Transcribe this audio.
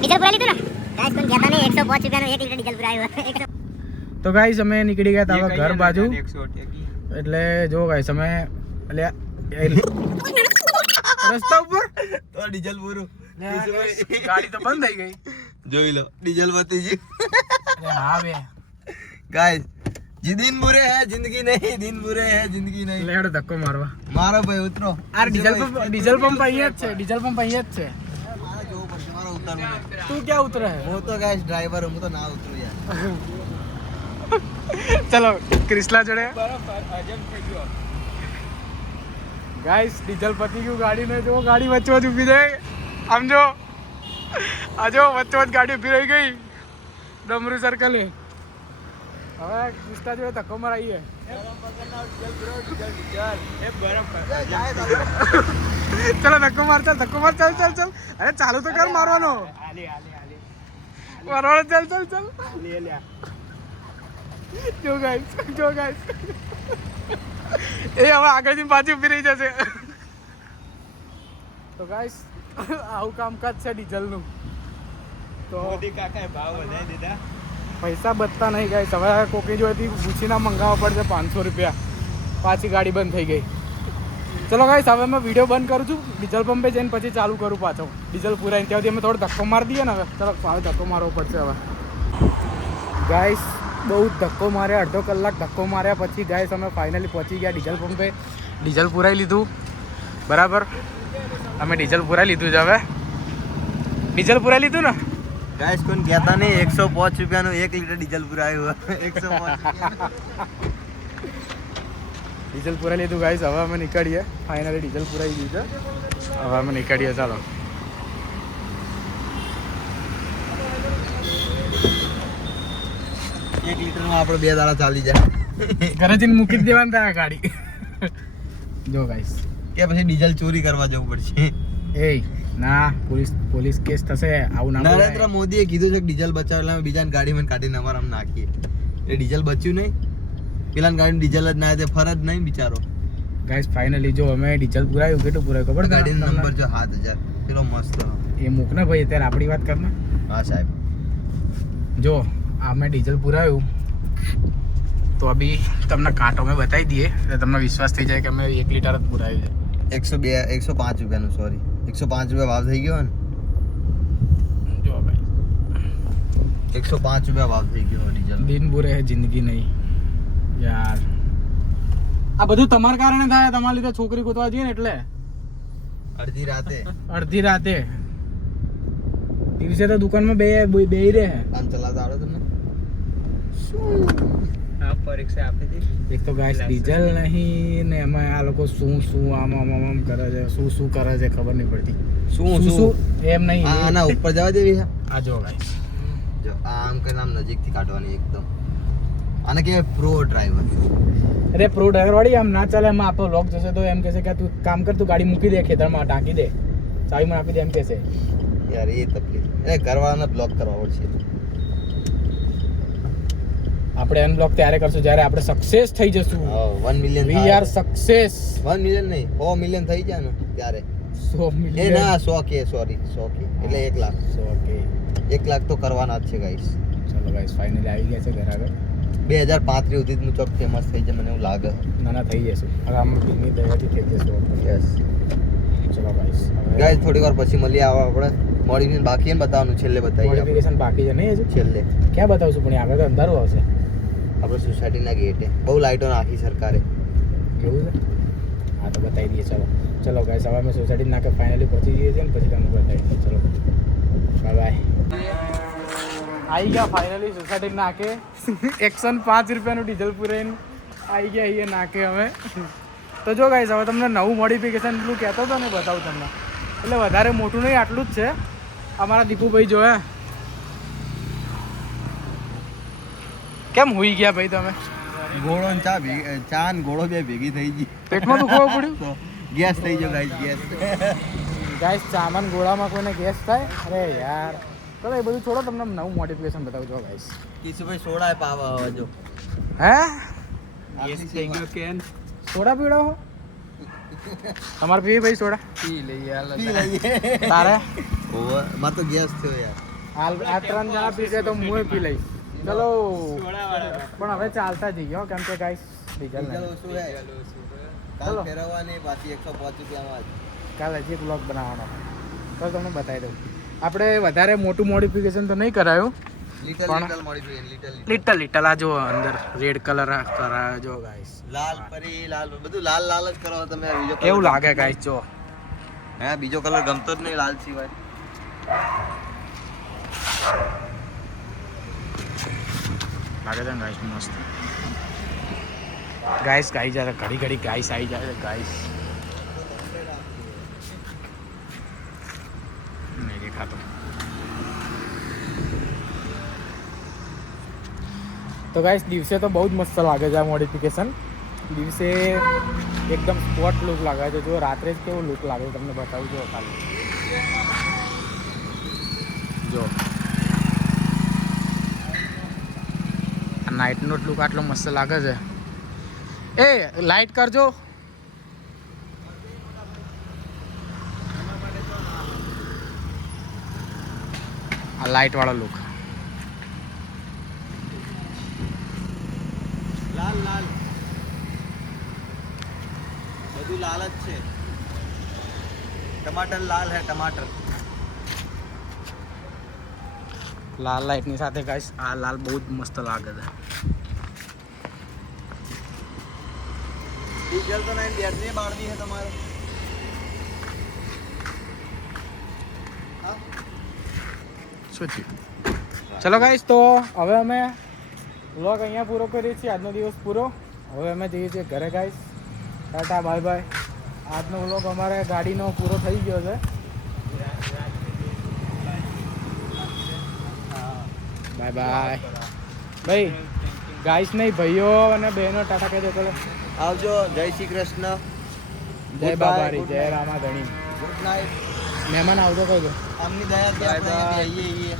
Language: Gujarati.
ડીઝલ પુરા લીધું ને ગાઈસ કોણ કહેતા નહીં 105 રૂપિયાનું 1 લીટર ડીઝલ પુરાયું. તો ગાઈસ અમે નીકળી ગયા હતા ઘર બાજુ એટલે જો ગાઈસ અમે રસ્તા ઉપર તો ડીઝલ પૂરું ગાડી તો બંધ થઈ ગઈ જોઈ લો ડીઝલ પતી ગયું. હા બે गाइस जी दिन बुरे हैं जिंदगी नहीं दिन बुरे हैं जिंदगी नहीं લેડ ધક્કો મારવા मारो भाई उतरो આ ડીઝલ પંપ અહીંયા જ છે ડીઝલ પંપ અહીંયા જ છે मारा जो ऊपर से मारा उतरना તું ક્યાં उतरे है वो तो गाइस ड्राइवर हूं तो ना उतरू यार ચલો ક્રિસ્લા જોડે ગાઈસ ડીઝલ પતી ગયું ગાડી ને જો ગાડી વચ્ચે વચ્ચે ઊભી જાય આમ જો આજો વચ્ચે વચ્ચે ગાડી ઊભી રહી ગઈ ડમરૂ સર્કલે હવે ક્રિસ્લા જોડે ધક્કો મરાઈએ ચલો ધક્કો માર ચાલ ચાલ અરે ચાલુ તો કર મારવાનો મારવાનો ચાલ જો ગાઈસ એ હવે આગળથી પાછી ઊભી રહી જશે તો ગાઈસ આવું કામકાજ છે ડીઝલનું તો મોદી કાકાએ ભાવ વધારી દીધા પૈસા બચતા નહીં ગાઈસ હવે કોકી જોઈતી પૂછીને મંગાવવા પડશે 500 રૂપિયા પાછી ગાડી બંધ થઈ ગઈ ચલો ગાઈસ હવે મેં વિડીયો બંધ કરું છું ડીઝલ પંપે જઈને પછી ચાલુ કરું પાછો ડીઝલ પૂરાઈને ત્યાંથી અમે થોડો ધક્કો મારી દઈએ ને હવે ચલો હવે ધક્કો મારવો પડશે હવે ગાઈસ બહુ ધક્કો માર્યા અડધો કલાક ધક્કો માર્યા પછી ગાઈસ અમે ફાઇનલી પહોંચી ગયા ડીઝલ પંપે ડીઝલ પુરાઈ લીધું બરાબર અમે ડીઝલ પુરાઈ લીધું છે હવે ડીઝલ પુરાઈ લીધું ને गाइस कौन कहता नहीं 105 रुपया નું 1 લીટર ડીઝલ પુરાયું 105 ડીઝલ પુરાઈ લીધું ગાઈસ હવે અમે નીકળીએ ફાઇનલી ડીઝલ પુરાઈ દીધું હવે અમે નીકળીએ ચાલો 1 લીટર માં આપણે 2 દાડા ચાલી જાય ઘરે જઈને મૂકી દેવાની ત્યાં ગાડી જો ગાઈસ કે પછી ડીઝલ ચોરી કરવા જવું પડશે એ ના પોલીસ કેસ થશે આવું ના નરેન્દ્ર મોદીએ કીધું છે કે ડીઝલ બચાવ એટલે અમે બીજાની ગાડીમાં કાઢીને અમારા નાખીએ એટલે ડીઝલ બચ્યું નહીં પેલા ગાડીનું ડીઝલ જ ના તે ફરજ નહીં બિચારો ગાઈસ ફાઇનલી જો અમે ડીઝલ પુરાયું કેટલું પુરાયું ખબર ગાડીનો નંબર જો 7000 પેલો મસ્ત એ મૂક ને ભાઈ અત્યારે આપણી વાત કર ને હા સાહેબ જો અમે ડીઝલ પુરાયું તો અભી તમને કાંટો મેં બતાવી દઈએ એટલે તમને વિશ્વાસ થઈ જાય કે અમે 1 લીટર જ પુરાયું છે 105 રૂપિયાનું સોરી 105 રૂપિયા ભાવ થઈ ગયો ને જો ભાઈ 105 રૂપિયા ભાવ થઈ ગયો ડીઝલ દિન બુરે હે જિંદગી નહીં યાર આ બધું તમારા કારણે થાય તમારા લીધે છોકરી ગોતવા જઈએ ને એટલે અડધી રાતે દિવસે તો દુકાનમાં બે રહે આમ ચલાવતા આવડે તમને પરીક્ષા આપી હતી એક તો ગાઈસ ડીઝલ નહીં ને એમાં આ લોકો શું આમ કરે છે શું કરે છે ખબર નહીં પડતી શું એમ નહીં આના ઉપર જવા દેવી છે આ જો ગાઈસ જો આમ કે નામ નજીકથી કાઢવાની એકદમ આને કે પ્રો ડ્રાઈવર અરે પ્રો ડ્રાઈવર વાળી આમ ના ચાલે એમાં આપણો લોક જશે તો એમ કહેશે કે તું કામ કર તું ગાડી મૂકી દે ખેતરમાં ટાંકી દે ચાવી મને આપી દે એમ કહેશે યાર એ તકલીફ ઘરવાળાને બ્લોક કરવા પડશે આપણે અનબ્લોક ત્યારે કરશું જ્યારે આપણે સક્સેસ થઈ જશું 1 million we are success 1 million નહીં 100 મિલિયન થઈ જાય ને ત્યારે 100 મિલિયન એ ના 100 કે સોરી 100 કે એટલે 1 લાખ 100 કે 1 લાખ તો કરવાના જ છે ગાઈસ ચલો ગાઈસ ફાઇનલી આવી ગયા છે ઘર આગળ 2035 સુધી નું ચોક ફેમસ થઈ જાય મને એવું લાગે નાના થઈ જશું હવે આમ ભીની દયાથી થઈ જશું યસ ચલો ગાઈસ ગાઈસ થોડી વાર પછી મળીએ આપણે મોર્નિંગ બાકી એને બતાવવાનું છેલ્લે બતાવીએ નોટિફિકેશન બાકી છે નહીં હજુ છેલ્લે ક્યાં બતાવશું પણ આગળ તો અંધારું આવશે આપણે સોસાયટીના ગેટે બહુ લાઇટો નાખી સરકારે એવું છે હા તો બતાવી દઈએ ચલો ગાઈસ હવે અમે સોસાયટી નાકે ફાઇનલી પહોંચી જઈએ છીએ ને પછી તમને બતાવી દઈએ ચલો બાય આવી ગયા ફાઇનલી સોસાયટી નાકે 105 રૂપિયાનું ડીઝલ પુરાઈને આવી ગયા અહીંયા નાકે અમે તો જો ગાઈસ હવે તમને નવું મોડિફિકેશન એટલું કહેતો હતો ને બતાવું તમને એટલે વધારે મોટું નહીં આટલું જ છે અમારા દીપુભાઈ જોયા કેમ હોઈ ગયા ભાઈ તમે ગોળો ને ચા ને ગોળો બે ભેગી થઈ ગઈ પેટમાં દુખવા પડ્યું ગેસ થઈ ગયો ગાઈસ ગાઈસ ચામાન ગોળામાં કોઈને ગેસ થાય અરે યાર ચલો એ બધું છોડો તમને નવું મોડિફિકેશન બતાવું છો ગાઈસ કિશુભાઈ સોડા પાવ હવે જો હે ગેસ થઈ ગયો કેન સોડા પીવડાવો તમારે પીવી ભાઈ સોડા પી લઈએ તારે ઓવર માં તો ગેસ થયો યાર હાલ આ 3 જણા પીશે તો હું પી લઈશ. ચલો પણ હવે ચાલતા જઈએ હો, કેમ કે ગાઈસ ડીઝલ ડીઝલ નહીં. ઓછું હે. કાલ ચલો. ફેરવવાની પાછી 105 રૂપિયામાં જ. કાલે હજી એક બ્લોગ બનાવવાનો તો તમને બતાવી દઉં. આપણે વધારે મોટું મોડિફિકેશન તો નહીં કરાયું, લિટલ પણ- લિટલ મોડિફિકેશન લિટલ લિટલ આ જો અંદર રેડ કલર કરાયો જો ગાઈસ. લાલ પરી લાલ બધું લાલ લાલ જ કરો તમે. આ બીજો કેવું લાગે ગાઈસ જો. હે બીજો કલર ગમતો જ નહીં લાલ સિવાય. લાગે છે ગાઈસ મસ્ત. ગાઈસ ગાઈ જાય ઘડી ઘડી ગાઈસ આવી જાય ગાઈસ. નહીં દેખાતો. તો ગાઈસ દિવસે તો બહુ જ મસ્ત લાગે છે આ મોડિફિકેશન. દિવસે એકદમ સ્પોટ લુક લાગે છે. જો રાત્રે જ કેવું લુક લાગે છે તમને બતાવું જો ખાલી. જો આ નાઇટનો લુક આટલો મસ્ત લાગે છે. એ લાઇટ કરજો. આ લાઇટ વાળો લુક. લાલ લાલ બધું લાલ જ છે. ટમાટર લાલ હે ટમાટર. લાલ લાઇટની સાથે ગાઈસ આ લાલ બહુ જ મસ્ત લાગે છે. ડીઝલ તો નહીં બેટરી બાળવી છે તમારે. શું થયું? ચલો ગાઈસ તો હવે અમે વ્લોગ અહીંયા પૂરો કરીએ છીએ. આજનો દિવસ પૂરો. હવે અમે જઈએ છીએ ઘરે ગાઈસ. Tata bye bye. આજનો વ્લોગ અમારે ગાડીનો પૂરો થઈ ગયો છે. બાય બાય ભાઈ. ગાઈસ નહીં ભાઈઓ અને બહેનો ટાટા કહી દો ચલો. આવજો. જય શ્રી કૃષ્ણ. જય બાબારી જય રામા ધણી. Good night. મહેમાન આવજો કહી દો. આમની દયાથી આપણે અહીંયા બેહીએ છીએ.